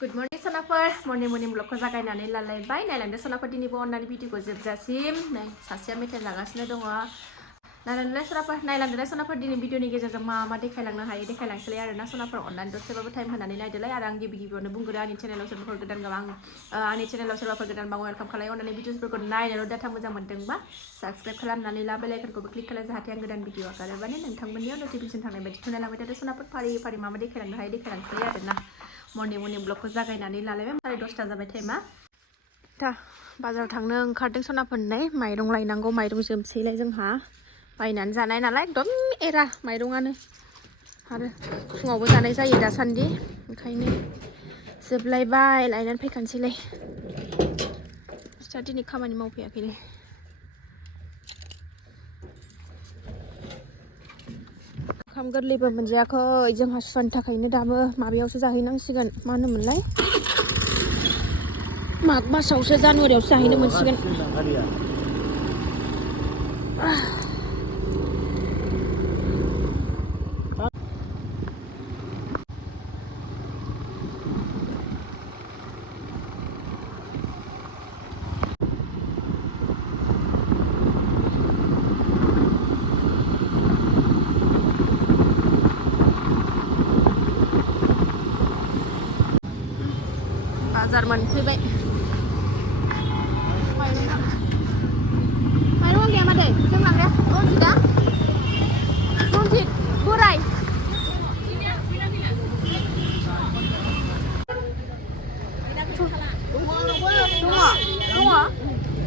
Good morning सनाफोर morning ब्लगखौ जागायनानै लालायबाय नायलांदो सनाफोर दिनै अननानै भिडिअखौ जोबजासिम नै सासेया मेथाइ लागासिनो दङ नायलांदोलाय सनाफोर दिनै भिडिअनि गेजेरजों मा देखायलांनो हायो देखायलांसैलाय आरोना सनाफोर अननानै दसेबाबो टाइम होनानै नायदोलाय आरो आं गिबियावनो बुंग्रो आंनि चेनेलाव सोरबाफोर गोदान आंनि चेनेलाव सोरबाफोर गोदानबा वेलकाम खालाय अननानै भिडिअफोरखौ नायनायल' डाटा मोजां मोनदोंबा साबस्क्राइब खालामनानै ला बेल आइकनखौबो क्लिक खालाम जाहाथे आं गोदान भिडिअ आगारोबानो नोंथांमोननियाव नटिफिकेसन थांनाय बायदि खोनालांबाय थादो सनाफोर फारि मा देखायलांनो हायो देखायलांसैलाय आरोना morning ब्लगखौ जागायनानै लालायबाय ओमफ्राय 10ता जाबाय टाइमा दा बाजाराव थांनो ओंखारदों सनाफोरनै माइरं लायनांगौ माइरं जोबसैलाय जोंहा बायनानै जानाय नालाय एकदम एरा माइरंआनो आरो फुङावबो जानाय जायो दासान्दि ओंखायनो जोबलायबाय लायनानै फैखानोसैलाय सिस्टार दिनै खामानि मावफैयाखैनो ओंखाम गोरलैबो मोनजायाखै जोंहा सुवानि थाखायनो दाबो माबायावसो जाहैनांसिगोन मा होनोमोनलाय माग मासावसो जानुवारियावसो जाहैनो मोनसिगोन बाजार मोनफैबाय माइरंआ गैया मादै जों लांग्राया रनजित बोराय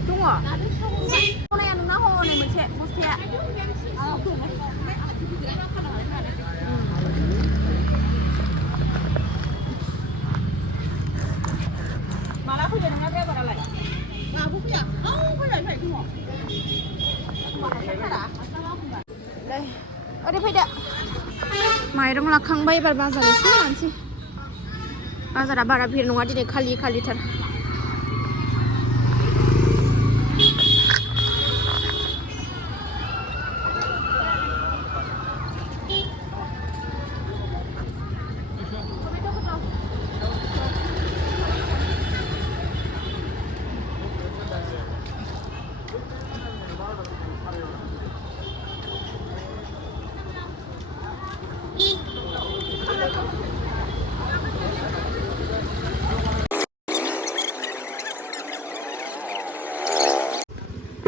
दङ हनाया नोंना हनै मोनसे बस्थाया माला फैयो नोंना ड्राइभारालाय दाबो फैया फैबाय ओरै फैदो माइरं लाखांबाय एबार बाजार एसे लानोसै बाजारा बारा भिर नङा दिनै खालिथार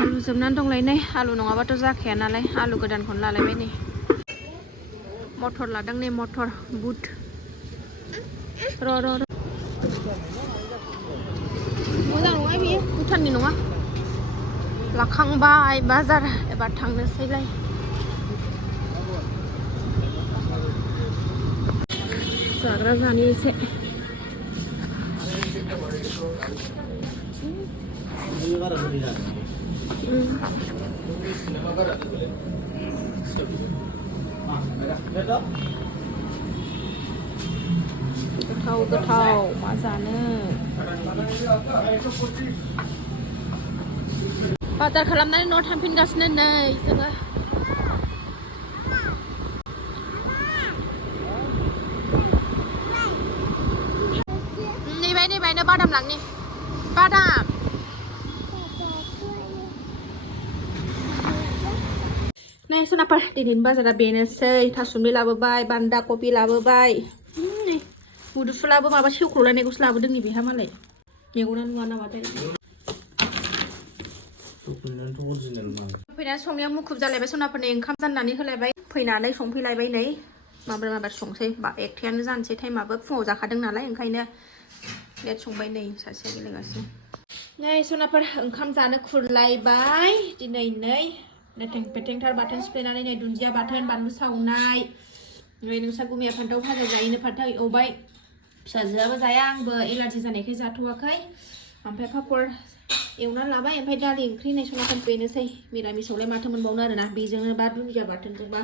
आलु जोबनानै दंलायनै आलु नङाबाथ' जाखाया नालाय आलु गोदानखौनो लालायबाय नै मटर लादों नै मटर बुट र' मोजां नङा बियो भुटाननि नङा लाखांबाय बाजार एबार थांनोसैलाय जाग्रा जानि एसे गोथाव मा जानो बाजार खालामनानै न'आव थांफिनगासिनो नै जोङो नैबायनो बादाम लांनि बादाम नै सनाफोर दिनैनि बाजारा बेनोसै थासुमलि लाबोबाय बान्दा कबि लाबोबाय नै मुदुफुलाबो माबा सेवख्रलायनायखौसो लाबोदों नै बेहा मालाय मेगना नुवा नामाथाय फैनानै संनायाव मुखुब जालायबाय सनाफोरनि ओंखाम जाननानै होलायबाय फैनानै संफैलायबाय नै माबा संसै बा एकथायानो जानोसै टाइमाबो फुङाव जाखादों नालाय ओंखायनो लेट संबाय नै सासेया गेलेगासिनो नै सनाफोर ओंखाम जानो खुरलायबाय दिनै नै लेथें पेथेंथार बाथोन सिफ्लेनानै नै दुन्दिया बाथोन बानलु सावनाय नै नोंसा गुमिया फान्थाव भाजा जायैनो फान्थाव एवबाय फिसाजोआबो जाया आंबो एलार्जि जानायखाय जाथ'वाखै ओमफ्राय पापर एवना लाबाय ओमफ्राय दालि ओंख्रि नै सनाफोर बेनोसै मिरामिसावलाय माथो मोनबावनो आरोना बेजोंनो बा दुन्दिया बाथोनजोंबा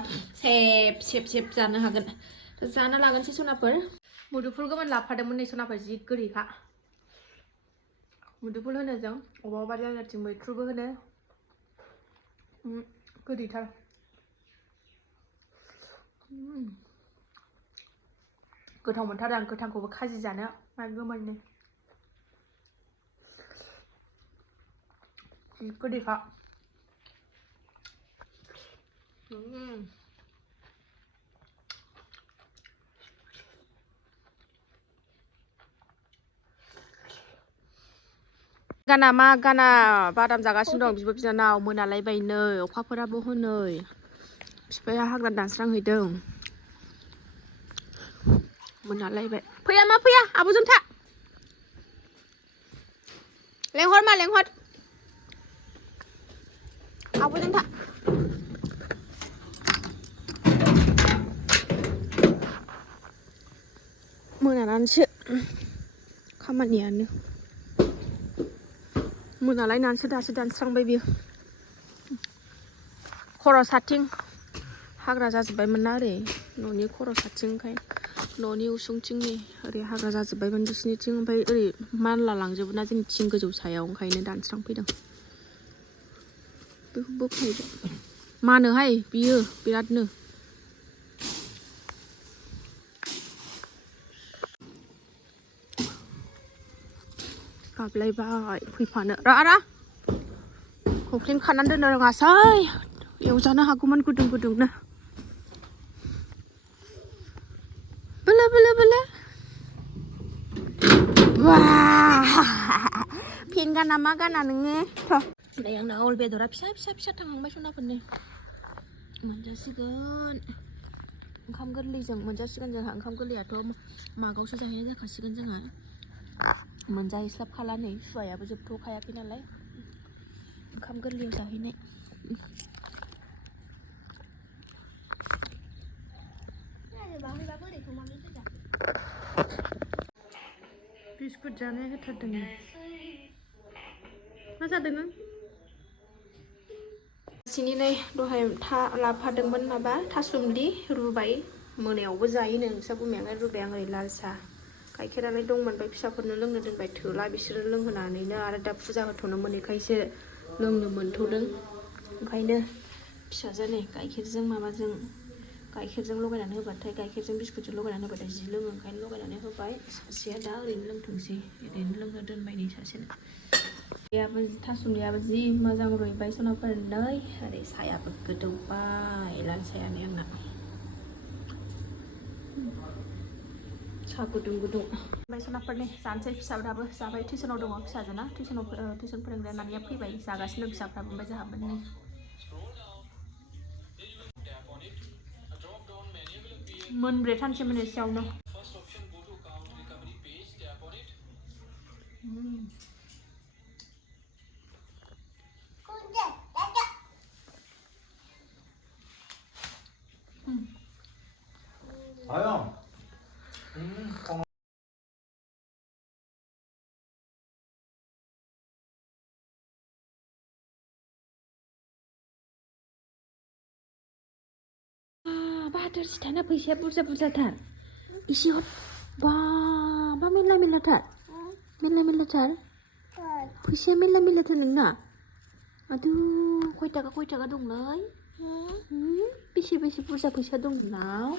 सेब जानो हागोन जाना लागोनसै सनाफोर मुदुफुल गोमोन लाफादोंमोन नै सनाफोर जि गोदैखा मुदुफुल होनो जों अबेबा जायगाथिं मैथ्रुबो होनो गोदैथार गोथाव मोनथारो आं गोथांखौबो खाजि जानो मा गोमोननो गोदैखा गाना मा गाना बादाम जागासिनो दं बिब' बिनानाव मोनालायबाय नै अखाफोराबो हनै बिफाया हाग्रा दानस्रांहैदों मोनालायबाय फैया मा फैया आब'जों था लेंहर मा लेंहर आब'जों था मोनानानैसो खामानियानो मोनालायनानैसो दासो दानस्रांबाय बियो खर' साथिं हाग्रा जाजोब्बायमोन ना ओरै न'नि खर' साथिंखाय न'नि उसुंथिंनि ओरै हाग्रा जाजोब्बायमोन बिसिनिथिं ओमफ्राय ओरै मानला लांजोबो ना जोंनि थिं गोजौ सायाव ओंखायनो दानस्रांफैदों बेखौ बोखायदो मानोहाय बियो बिरादनो गाबलायबाय फैफानो रा खख्लिं खानानै दोननो रोङासै एवजानो हागौमोन गुदुं गुदुंनो बोलो बोलो बोलो फेन गाना मा गाना नोङो नै आंना अल बेदरा फिसा फिसा फिसा थांहांबाय सनाफोरनि मोनजासिगोन ओंखाम गोरलैजों मोनजासिगोन जोंहा ओंखाम गोरलैयाथ' मागआवसो जाहैनाय जाखासिगोन जोंहा मोनजाहैस्लाबखाला नै सुवायाबो जोबथ'खायाखै नालाय ओंखाम गोरलैयाव जाहैनाय बिस्कुट जानो होथारदों मा जादों सिनि नै दहाय लाफादोंमोन माबा थासुमलि रुबाय मोनायावबो जायो नोंसा बुंनायानो रुबाय आं ओरै लाल साहा गाइखेरालाय दंमोन ओमफ्राय फिसाफोरनो लोंनो दोनबाय थोला बिसोरो लोंहोनानैनो आरो दा फुजा होथ'नो मोनैखायसो लोंनो मोनथ'दों ओंखायनो फिसाजो नै गाइखेरजों माबाजों गाइखेरजों लगायनानै होबाथाय गाइखेरजों बिस्कुटजों लगायनानै होबाथाय जि लोङो ओंखायनो लगायनानै होबाय सासेया दा ओरैनो लोंथोंसै ओरैनो लोंनो दोनबाय नै सासेनो थासुमलियाबो जि मोजां रुइबाय सनाफोर नै ओरै सायाबो गोदौबाय लाल सायानो आंना साहा गुदुं गुदुं ओमफ्राय सनाफोरनि जानोसै फिसाफ्राबो जाबाय टिउसनाव दङ फिसाजोना टिउसन फोरोंग्रा मानिया फैबाय जागासिनो फिसाफ्राबो ओमफ्राय जोंहाबो नै मोनब्रै थानसे मोनसेयावनो बाहादुर सिथाना फैसाया बुरजा बुरजाथार इसे बा मेरला मेरलाथार मेरला मेरलाथार फैसाया मेरला मेरलाथार नोंना आदु खय थाखा दंलै बेसे बुरजा फैसा दं नोंनाव